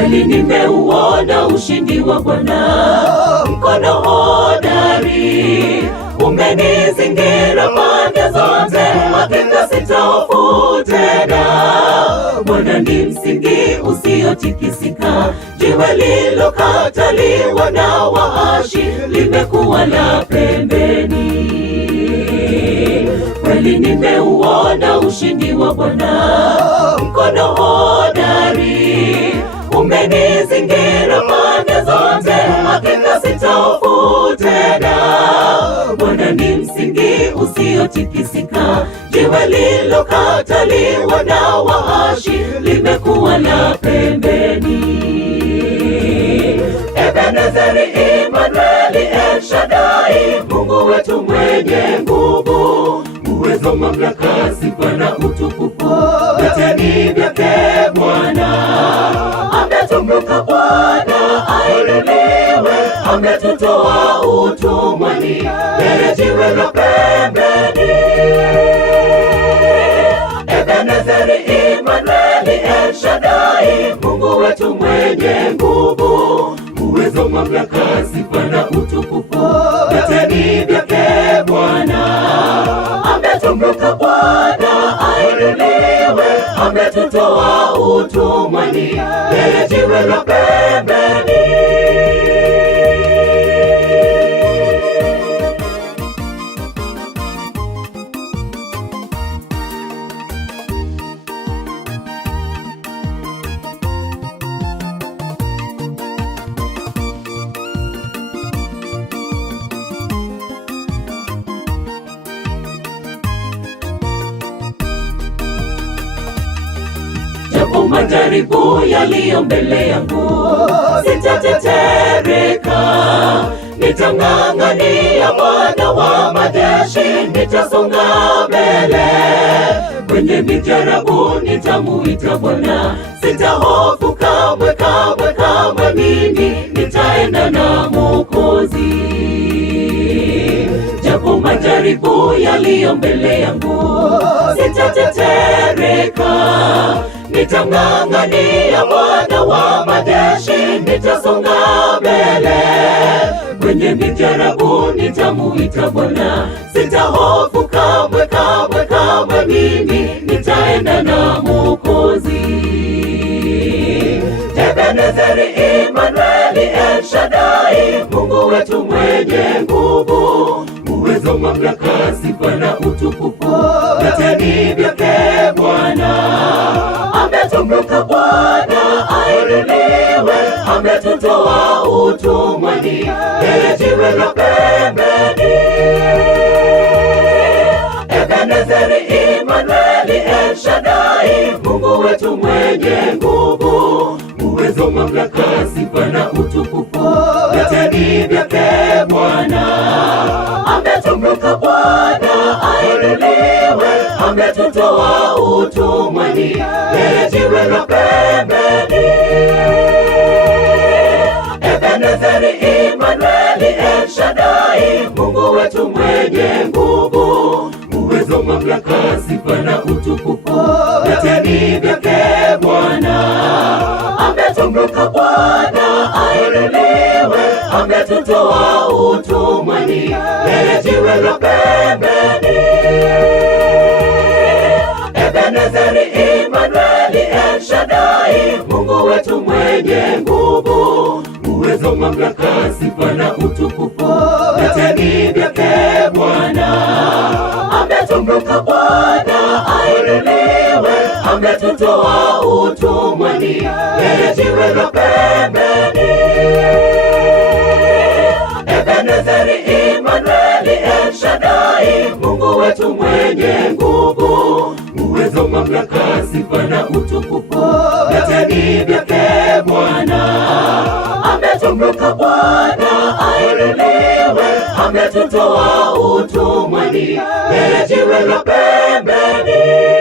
Kweli nimeuona ushindi wa Bwana, mkono hodari umenizingira pande zote, hakika sitahofu tena. Bwana ni msingi usiotikisika, jiwe lililokataliwa na waashi limekuwa la pembeni. Kweli nimeuona ushindi wa Bwana, mkono hodari umenizingira pande zote, hakika sitahofu tena. Bwana ni msingi usiotikisika, jiwe lililokataliwa na waashi limekuwa la pembeni. Ebenezeri, Imanueli, El Shaddai, Mungu wetu mwenye nguvu, uwezo, mamlaka, sifa na utukufu vyote ni vyake Bwana. Ametukuka Bwana, ainuliwe, ametutoa utumwani, yeye jiwe la pembeni. Ebenezeri, Imanueli, El Shaddai, Mungu wetu mwenye nguvu, uwezo, mamlaka, sifa na utukufu vyote ni vyake Bwana. Ametukuka Bwana, ainuliwe, ametutoa utumwani, yeye jiwe la pembeni. Japo majaribu yaliyo mbele yangu, sitatetereka. Nitang'ang'ania Bwana wa majeshi, nitasonga mbele. Kwenye mijaribu nitamuita Bwana, sitahofu kamwe, kamwe, kamwe. Mimi nitaenda na Mwokozi. Japo majaribu yaliyo mbele yangu, sitatetereka. Nitang'ang'ania Bwana wa majeshi, nitasonga mbele. Kwenye mijaribu nitamuita Bwana, sitahofu kamwe, kamwe, kamwe. Mimi nitaenda na Mwokozi. Ebenezeri, Imanueli, El Shaddai, Mungu wetu mwenye nguvu, uwezo, mamlaka, sifa na utukufu vyote ni vyake Bwana. Ametukuka Bwana, ainuliwe, ametutoa utumwani, yeye jiwe la pembeni. Ebenezeri, Imanueli, El Shaddai, Mungu wetu mwenye nguvu, uwezo, mamlaka, sifa na utukufu vyote ni vyake Bwana. Ametukuka Bwana, ainuliwe, ametutoa utumwani, yeye jiwe la pembeni. Ebenezeri, Imanueli, El Shaddai, Mungu wetu mwenye nguvu, uwezo, mamlaka, sifa na utukufu vyote ni vyake Bwana. Ametukuka Bwana, ainuliwe, ametutoa utumwani, yeye jiwe la pembeni. Ebenezeri, Imanueli, El Shaddai, Mungu wetu mwenye nguvu, uwezo, mamlaka, sifa na utukufu vyote ni vyake Bwana. Ametukuka Bwana, ainuliwe, ametutoa utumwani, yeye jiwe la pembeni. Ebenezeri, Imanueli, El Shaddai, Mungu wetu mwenye nguvu, uwezo, mamlaka, sifa na utukufu vyote ni vyake Bwana. Ametukuka Bwana, ainuliwe, ametutoa utumwani, yeye jiwe la pembeni.